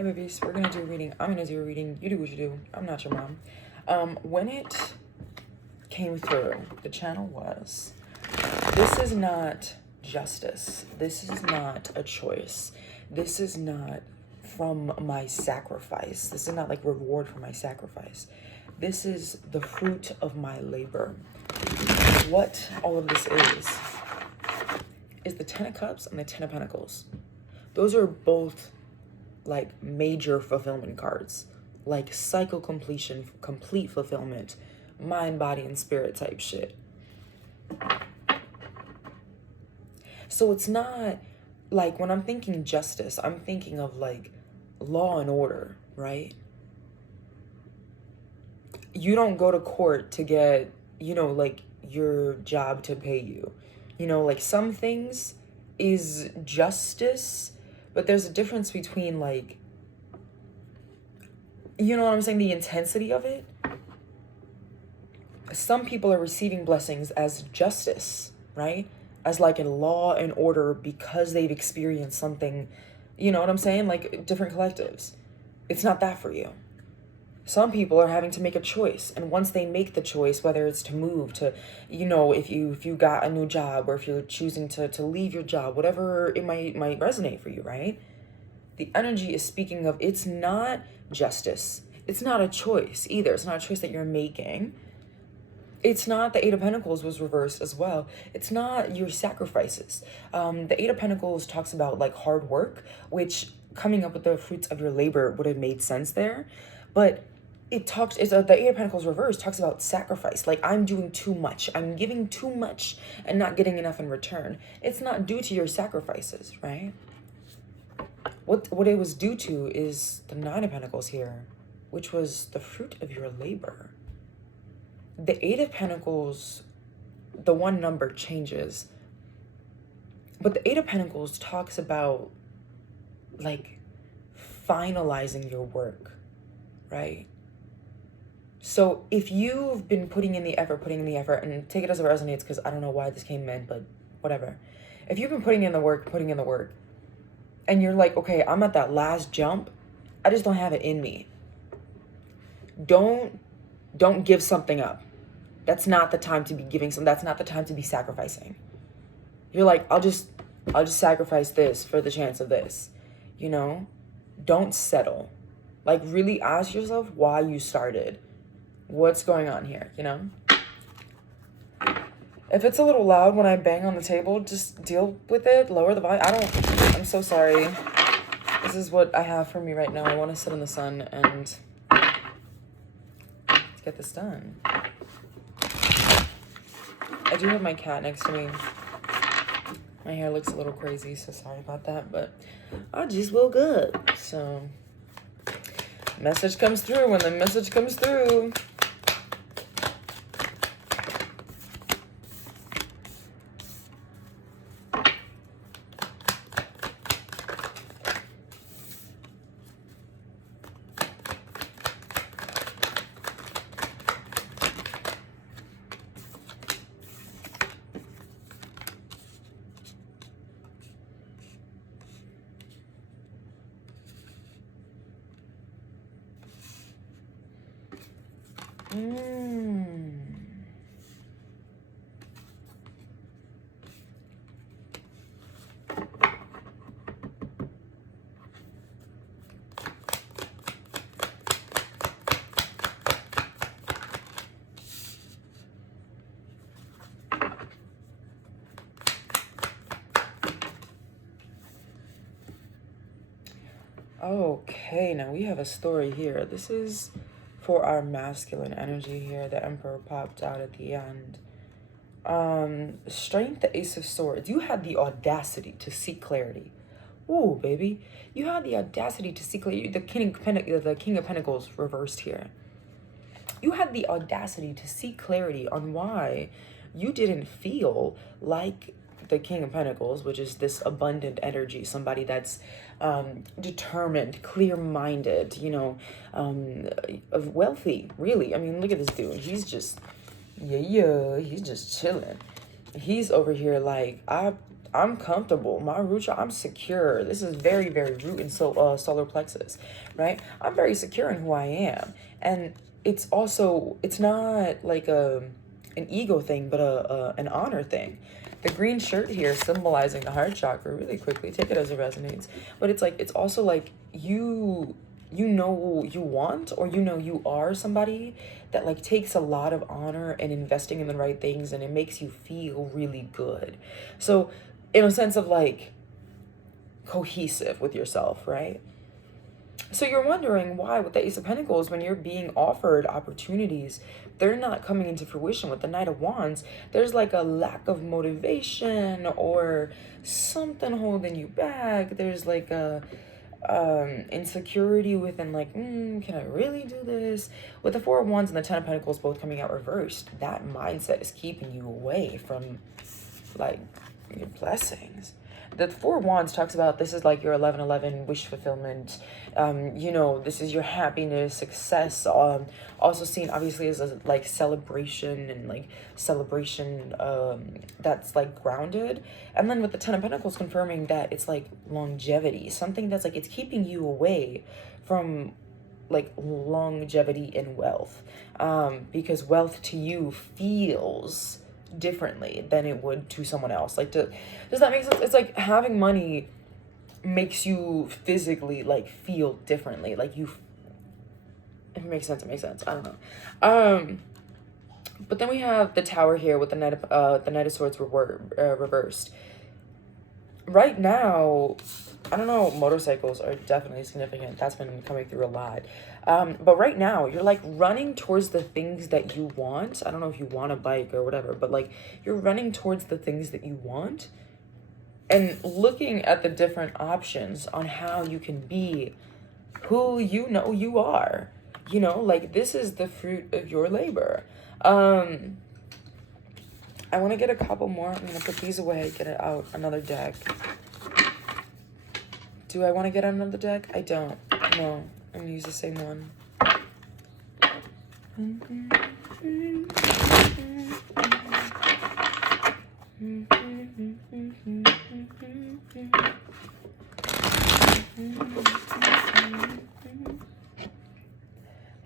Hey babies, we're gonna do a reading. I'm gonna do a reading. You do what you do. I'm not your mom. When it came through, the channel was, this is not justice. This is not a choice. This is not from my sacrifice. This is not like reward for my sacrifice. This is the fruit of my labor. What all of this is the Ten of Cups and the Ten of Pentacles. Those are both like major fulfillment cards, like cycle completion, complete fulfillment, mind, body, and spirit type shit. So it's not like, when I'm thinking justice, I'm thinking of like law and order, right? You don't go to court to get, like your job to pay you. Like some things is justice, but there's a difference between like, you know what I'm saying, the intensity of it. Some people are receiving blessings as justice, right? As like a law and order because they've experienced something, you know what I'm saying? Like different collectives. It's not that for you. Some people are having to make a choice, and once they make the choice, whether it's to move to, if you got a new job, or if you're choosing to leave your job, whatever it might resonate for you, right? The energy is speaking of, it's not justice. It's not a choice either. It's not a choice that you're making. It's not, the Eight of Pentacles was reversed as well. It's not your sacrifices. The Eight of Pentacles talks about like hard work, which coming up with the fruits of your labor would have made sense there. But the Eight of Pentacles reversed talks about sacrifice. Like, I'm doing too much. I'm giving too much and not getting enough in return. It's not due to your sacrifices, right? What it was due to is the Nine of Pentacles here, which was the fruit of your labor. The Eight of Pentacles, the one number changes, but the Eight of Pentacles talks about like finalizing your work, right? So if you've been putting in the effort, and take it as it resonates, because I don't know why this came in, but whatever. If you've been putting in the work, and you're like, okay, I'm at that last jump, I just don't have it in me. Don't give something up. That's not the time to be giving some. That's not the time to be sacrificing. You're like, I'll just sacrifice this for the chance of this. Don't settle. Like, really ask yourself why you started. What's going on here, If it's a little loud when I bang on the table, just deal with it. Lower the volume. I'm so sorry. This is what I have for me right now. I want to sit in the sun and get this done. I do have my cat next to me. My hair looks a little crazy, so sorry about that, but I just woke up. So, message comes through when the message comes through. Okay, now we have a story here. This is for our masculine energy here. The Emperor popped out at the end. Strength, the Ace of Swords. You had the audacity to seek clarity. Ooh, baby. You had the audacity to seek clarity. The King of Pentacles reversed here. You had the audacity to seek clarity on why you didn't feel like the King of Pentacles, which is this abundant energy, somebody that's determined, clear-minded, wealthy, really. I mean, look at this dude. He's just, he's just chilling. He's over here like, I'm comfortable. My root chakra, I'm secure. This is very, very root and solar plexus, right? I'm very secure in who I am. And it's also, it's not like an ego thing, but an honor thing. The green shirt here symbolizing the heart chakra, really quickly, take it as it resonates. But it's like, it's also like you know you want, or you know you are somebody that like takes a lot of honor and investing in the right things, and it makes you feel really good. So in a sense of like cohesive with yourself, right? So you're wondering why with the Ace of Pentacles, when you're being offered opportunities, they're not coming into fruition. With the Knight of Wands, there's like a lack of motivation or something holding you back. There's like a insecurity within, like, can I really do this? With the Four of Wands and the Ten of Pentacles both coming out reversed, that mindset is keeping you away from like your blessings. The Four of Wands talks about this is like your 1111 wish fulfillment. This is your happiness, success. Also seen obviously as a like celebration and like celebration that's like grounded. And then with the Ten of Pentacles confirming that it's like longevity, something that's like it's keeping you away from like longevity in wealth, because wealth to you feels differently than it would to someone else. Like, does that make sense? It's like having money makes you physically like feel differently. Like you, if it makes sense, it makes sense. I don't know. But then we have the Tower here with the Knight of Swords reversed. Right now, I don't know, motorcycles are definitely significant. That's been coming through a lot. But right now, you're like running towards the things that you want. I don't know if you want a bike or whatever, but like you're running towards the things that you want and looking at the different options on how you can be who you know you are. Like this is the fruit of your labor. I want to get a couple more. I'm going to put these away, get it out, another deck. Do I want to get another deck? I don't. No, I'm going to use the same one.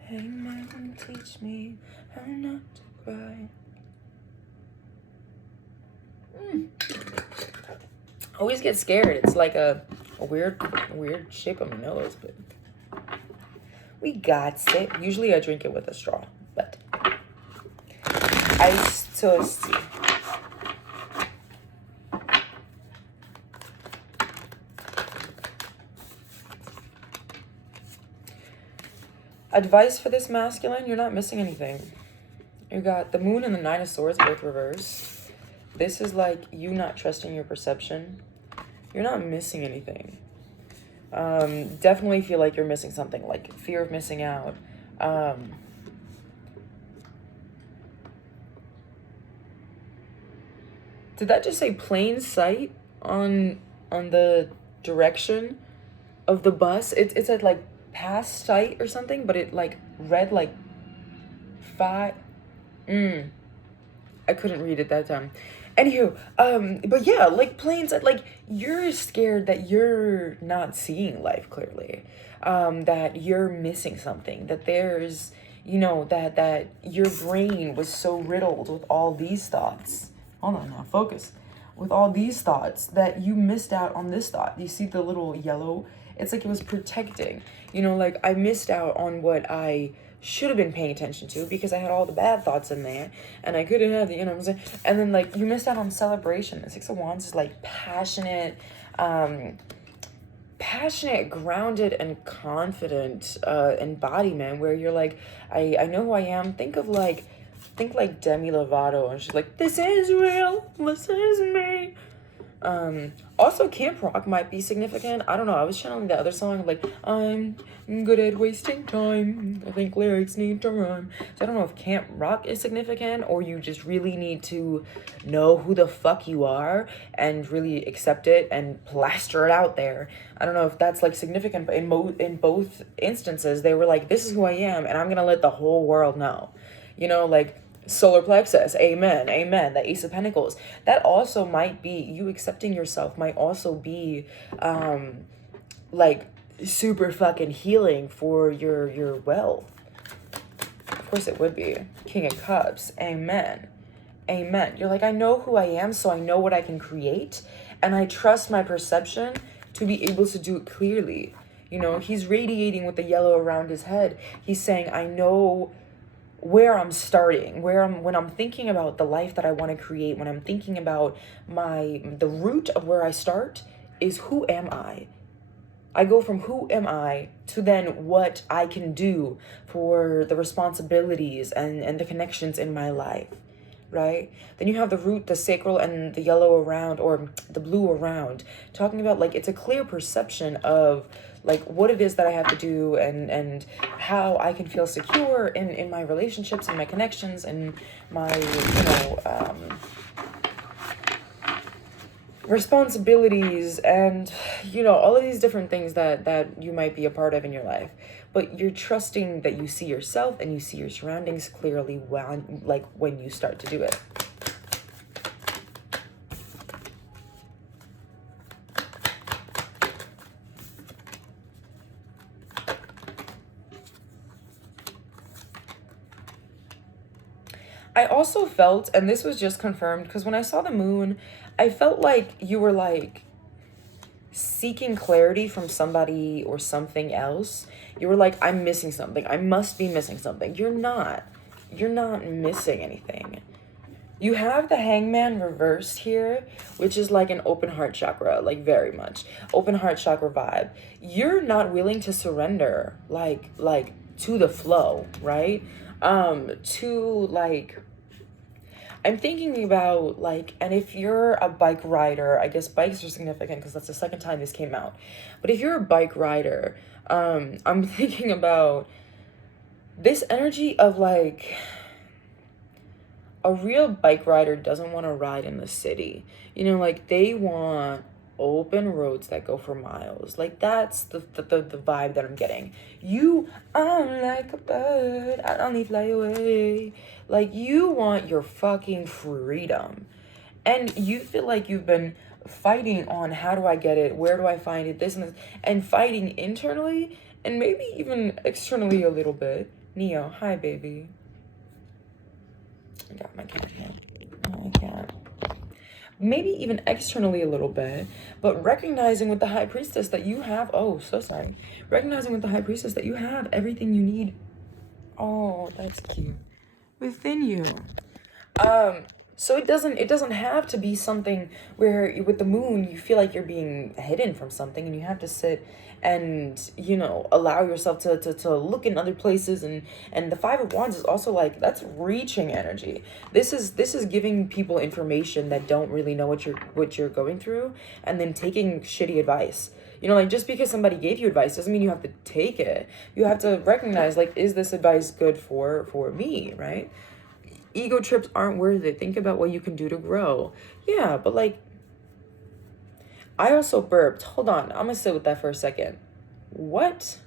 Hey, man, teach me how not to cry. Always get scared. It's like a weird shape on my nose, but we got it. Usually I drink it with a straw, but iced toasty. Advice for this masculine, you're not missing anything. You got the Moon and the Nine of Swords both reversed. This is like you not trusting your perception. You're not missing anything. Definitely feel like you're missing something, like fear of missing out. Did that just say plain sight on the direction of the bus? It said like past sight or something, but it like read like 5. I couldn't read it that time. Anywho, but yeah, like plain sight, like you're scared that you're not seeing life clearly, that you're missing something, that there's, that your brain was so riddled with all these thoughts. Hold on now, focus. With all these thoughts that you missed out on this thought. You see the little yellow? It's like it was protecting. Like I missed out on what I should have been paying attention to because I had all the bad thoughts in there and I couldn't have the, what I'm saying? And then like you missed out on celebration. The Six of Wands is like passionate, grounded and confident embodiment where you're like, I know who I am. Think like Demi Lovato, and she's like, this is real, this is me. Also Camp Rock might be significant. I don't know, I was channeling the other song, like, I'm good at wasting time, I think lyrics need to rhyme. So I don't know if Camp Rock is significant, or you just really need to know who the fuck you are and really accept it and plaster it out there. I don't know if that's like significant, but in both instances they were like, this is who I am and I'm gonna let the whole world know. Like Solar plexus, amen, amen. The Ace of Pentacles. That also might be you accepting yourself, might also be like super fucking healing for your wealth. Of course it would be. King of Cups, amen. Amen. You're like, I know who I am, so I know what I can create, and I trust my perception to be able to do it clearly. You know, he's radiating with the yellow around his head. He's saying, I know where I'm starting, when I'm thinking about the life that I want to create, when I'm thinking about the root of where I start is who am I? I go from who am I to then what I can do for the responsibilities and the connections in my life, right? Then you have the root, the sacral, and the yellow around, or the blue around, talking about like it's a clear perception of like what it is that I have to do and how I can feel secure in my relationships and my connections and my, responsibilities and all of these different things that you might be a part of in your life, but you're trusting that you see yourself and you see your surroundings clearly when you start to do it. I also felt, and this was just confirmed because when I saw the moon, I felt like you were like seeking clarity from somebody or something else. You were like, I'm missing something. I must be missing something. You're not. You're not missing anything. You have the Hangman reversed here, which is like an open heart chakra, like very much. Open heart chakra vibe. You're not willing to surrender, like to the flow, right? To like I'm thinking about like, and if you're a bike rider, I guess bikes are significant because that's the second time this came out. But if you're a bike rider, I'm thinking about this energy of like a real bike rider doesn't want to ride in the city. Like they want open roads that go for miles. Like that's the vibe that I'm getting. I'm like a bird, I only fly away. Like you want your fucking freedom. And you feel like you've been fighting on how do I get it, where do I find it, this and this, and fighting internally and maybe even externally a little bit. Neo, hi baby. I got my cat here. I can't. Maybe even externally a little bit, but recognizing with the High Priestess that you have, oh, so sorry. Recognizing with the High Priestess that you have everything you need. Oh, that's cute. Within you. So it doesn't have to be something where with the moon you feel like you're being hidden from something and you have to sit and allow yourself to look in other places, and the Five of Wands is also like that's reaching energy. This is giving people information that don't really know what you're going through, and then taking shitty advice. Like just because somebody gave you advice doesn't mean you have to take it. You have to recognize like, is this advice good for me, right? Ego trips aren't worth it. Think about what you can do to grow. Yeah, but like, I also burped. Hold on, I'm gonna sit with that for a second. What?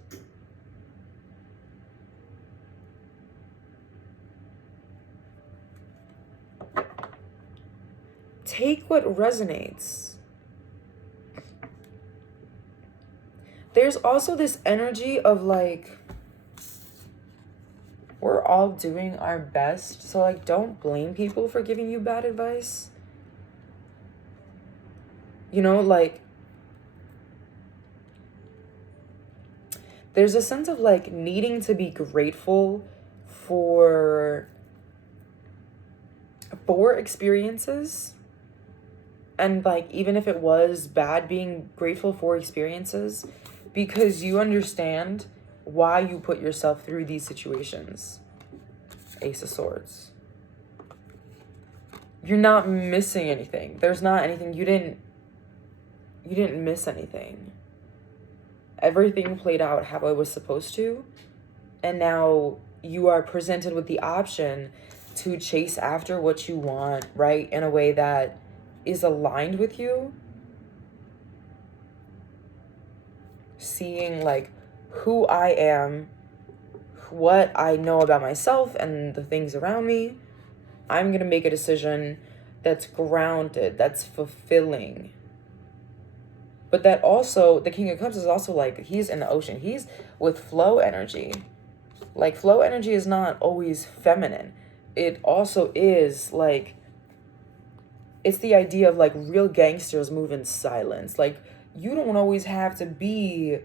Take what resonates. There's also this energy of like, we're all doing our best, so like don't blame people for giving you bad advice. Like there's a sense of like needing to be grateful for experiences, and like even if it was bad, being grateful for experiences because you understand why you put yourself through these situations. Ace of Swords. You're not missing anything. There's not anything. You didn't miss anything. Everything played out how it was supposed to, and now you are presented with the option to chase after what you want, right, in a way that is aligned with you. Seeing like who I am, what I know about myself and the things around me, I'm going to make a decision that's grounded, that's fulfilling. But that also, the King of Cups is also like, he's in the ocean. He's with flow energy. Like, flow energy is not always feminine. It also is like, it's the idea of like real gangsters move in silence. Like, you don't always have to be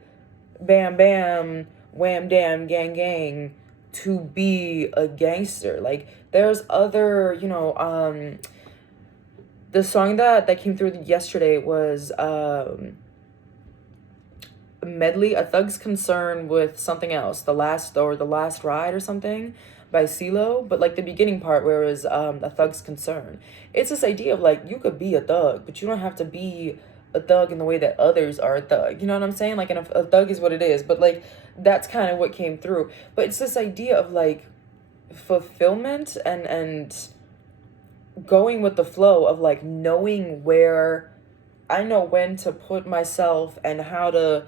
bam bam, wham damn, gang gang to be a gangster. Like, there's other, the song that came through yesterday was medley, A Thug's Concern with something else, the last ride or something by CeeLo, but like the beginning part where it was A Thug's Concern. It's this idea of like, you could be a thug, but you don't have to be a thug in the way that others are a thug. You know what I'm saying? Like, and a thug is what it is, but like, that's kind of what came through. But it's this idea of like fulfillment and going with the flow of like knowing where, I know when to put myself and how to,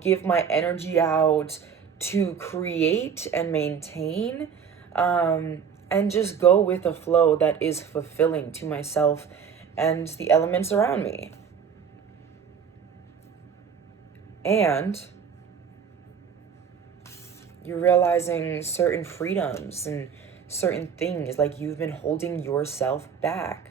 give my energy out to create and maintain, and just go with a flow that is fulfilling to myself and the elements around me. And you're realizing certain freedoms and certain things, like you've been holding yourself back,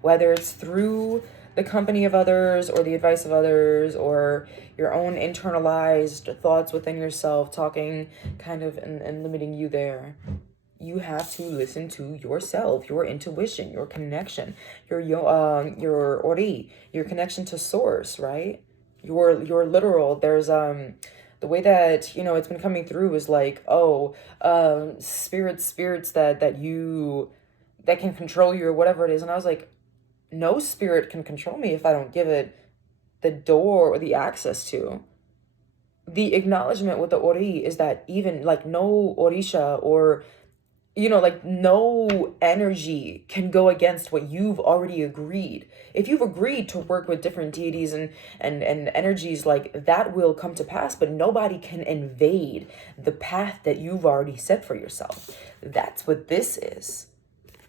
whether it's through the company of others or the advice of others or your own internalized thoughts within yourself talking kind of and limiting you there. You have to listen to yourself, your intuition, your connection, your ori, your connection to source, right? Your literal, there's the way that it's been coming through is like, spirits that can control you or whatever it is. And I was like, no spirit can control me if I don't give it the door or the access to. The acknowledgement with the ori is that even like no orisha or like no energy can go against what you've already agreed. If you've agreed to work with different deities and energies, like that will come to pass, but nobody can invade the path that you've already set for yourself. That's what this is.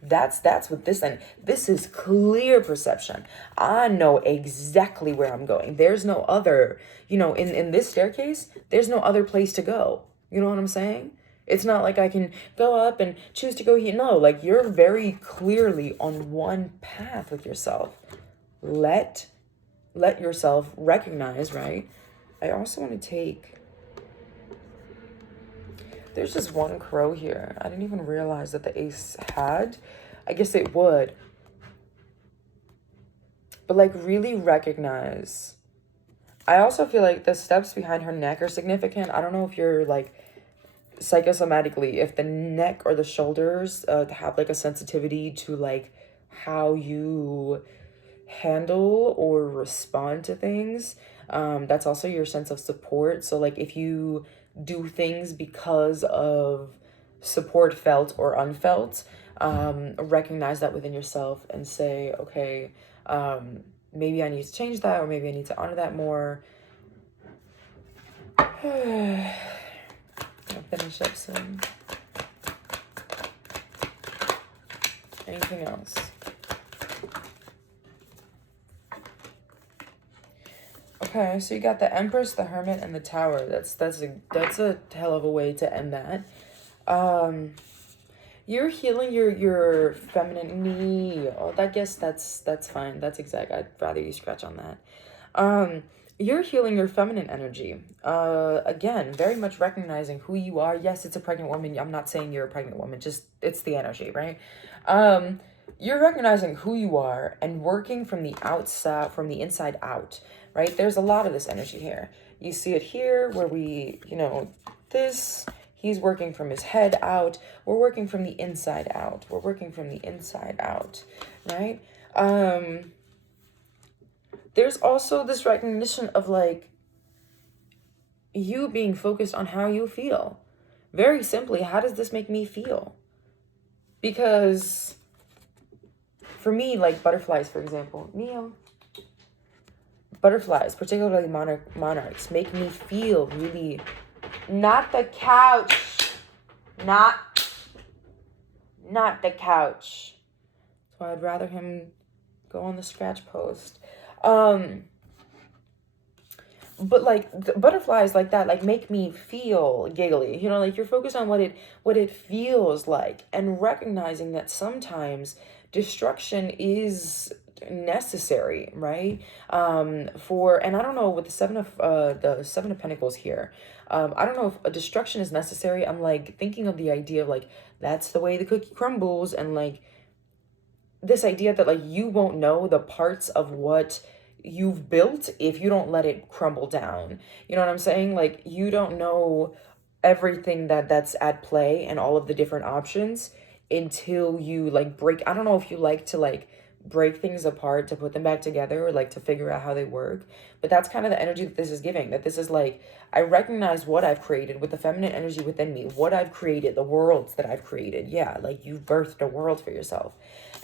That's what this, and this is clear perception. I know exactly where I'm going. There's no other, in this staircase, there's no other place to go. You know what I'm saying? It's not like I can go up and choose to go here. No, like you're very clearly on one path with yourself. Let yourself recognize, right? I also want to take, there's just one crow here. I didn't even realize that the ace had. I guess it would. But like really recognize. I also feel like the steps behind her neck are significant. I don't know if you're like psychosomatically, if the neck or the shoulders have like a sensitivity to like how you handle or respond to things. That's also your sense of support. So like if you do things because of support felt or unfelt, recognize that within yourself and say, okay, maybe I need to change that, or maybe I need to honor that more. I'll finish up soon. Anything else? Okay, so you got the Empress, the Hermit, and the Tower. That's a hell of a way to end that. You're healing your femininity. Oh, I guess that's fine. That's exact. I'd rather you scratch on that. You're healing your feminine energy. Again, very much recognizing who you are. Yes, it's a pregnant woman. I'm not saying you're a pregnant woman. Just it's the energy, right? You're recognizing who you are and working from the outside, from the inside out, right? There's a lot of this energy here. You see it here where we, this, he's working from his head out. We're working from the inside out. We're working from the inside out, right? There's also this recognition of like you being focused on how you feel. Very simply, how does this make me feel? Because for me, like butterflies, for example, Neo, butterflies, particularly monarchs, make me feel really, not the couch, not not the couch. So I'd rather him go on the scratch post. But like butterflies like that like make me feel giggly, you know, like you're focused on what it feels like, and recognizing that sometimes destruction is necessary, right? For, and I don't know, with the seven of pentacles here, I don't know if a destruction is necessary. I'm like thinking of the idea of like that's the way the cookie crumbles, and like this idea that like you won't know the parts of what you've built if you don't let it crumble down. You know what I'm saying? Like you don't know everything that's at play and all of the different options until you like break. I don't know if you like to like break things apart to put them back together, or like to figure out how they work, but that's kind of the energy that this is giving. That this is like, I recognize what I've created with the feminine energy within me, what I've created, the worlds that I've created. Yeah, like you've birthed a world for yourself.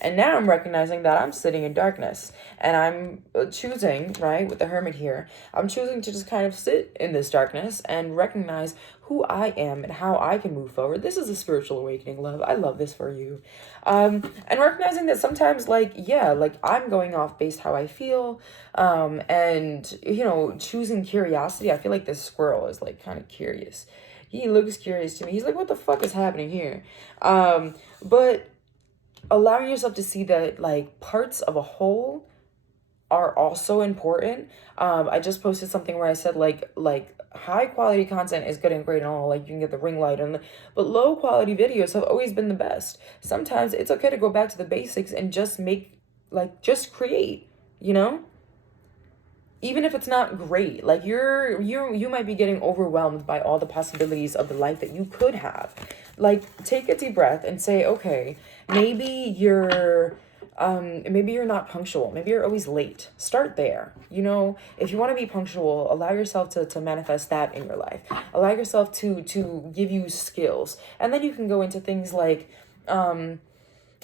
And now I'm recognizing that I'm sitting in darkness, and I'm choosing, right, with the Hermit here, I'm choosing to just kind of sit in this darkness and recognize who I am and how I can move forward. This is a spiritual awakening, love. I love this for you. And recognizing that sometimes, like, yeah, like I'm going off based how I feel. And, you know, choosing curiosity. I feel like this squirrel is like kind of curious. He looks curious to me. He's like, what the fuck is happening here? But allowing yourself to see that like parts of a whole are also important. I just posted something where I said like high quality content is good and great and all, like you can get the ring light and but low quality videos have always been the best. Sometimes it's okay to go back to the basics and just make, like, just create, you know? Even if it's not great, like you might be getting overwhelmed by all the possibilities of the life that you could have. Like take a deep breath and say, okay, maybe you're not punctual, maybe you're always late. Start there. You know, if you want to be punctual, allow yourself to manifest that in your life. Allow yourself to give you skills, and then you can go into things like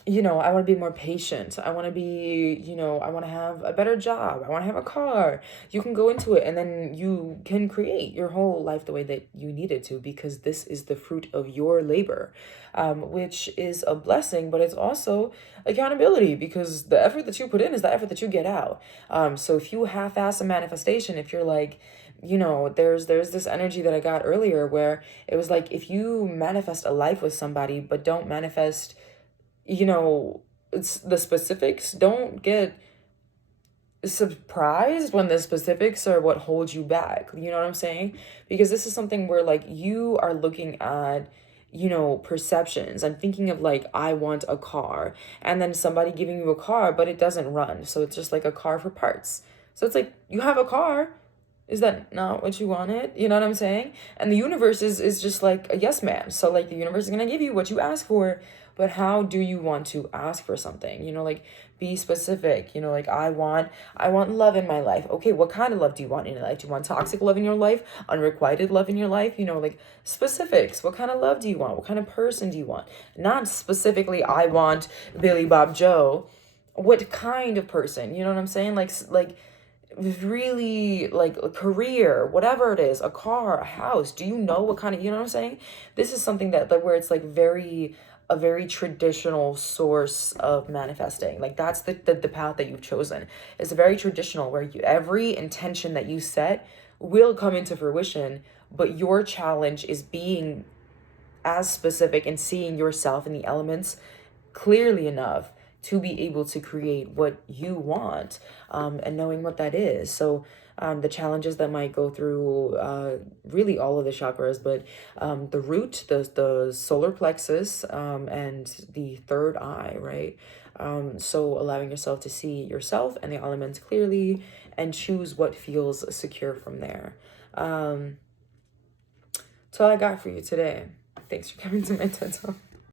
you know, I want to be more patient. I want to be, you know, I want to have a better job. I want to have a car. You can go into it, and then you can create your whole life the way that you need it to, because this is the fruit of your labor, which is a blessing, but it's also accountability, because the effort that you put in is the effort that you get out. So if you half-ass a manifestation, if you're like, you know, there's this energy that I got earlier where it was like, if you manifest a life with somebody, but don't manifest, you know, it's the specifics, don't get surprised when the specifics are what holds you back. You know what I'm saying? Because this is something where like you are looking at, you know, perceptions. I'm thinking of like, I want a car, and then somebody giving you a car, but it doesn't run. So it's just like a car for parts. So it's like, you have a car. Is that not what you wanted? You know what I'm saying? And the universe is just like a yes man. So like the universe is gonna give you what you ask for, but how do you want to ask for something? You know, like be specific. You know, like I want love in my life. Okay, what kind of love do you want in your life? Do you want toxic love in your life? Unrequited love in your life? You know, like specifics. What kind of love do you want? What kind of person do you want? Not specifically, I want Billy Bob Joe. What kind of person? You know what I'm saying? Like really, like a career, whatever it is, a car, a house. Do you know what kind of, you know what I'm saying? This is something that like where it's like a very traditional source of manifesting. Like that's the path that you've chosen. It's very traditional, where you, every intention that you set will come into fruition, but your challenge is being as specific and seeing yourself in the elements clearly enough to be able to create what you want, and knowing what that is. So the challenges that might go through really all of the chakras, but the root, the solar plexus, and the third eye, right? So allowing yourself to see yourself and the elements clearly and choose what feels secure from there. That's all I got for you today. Thanks for coming to my TED Talk.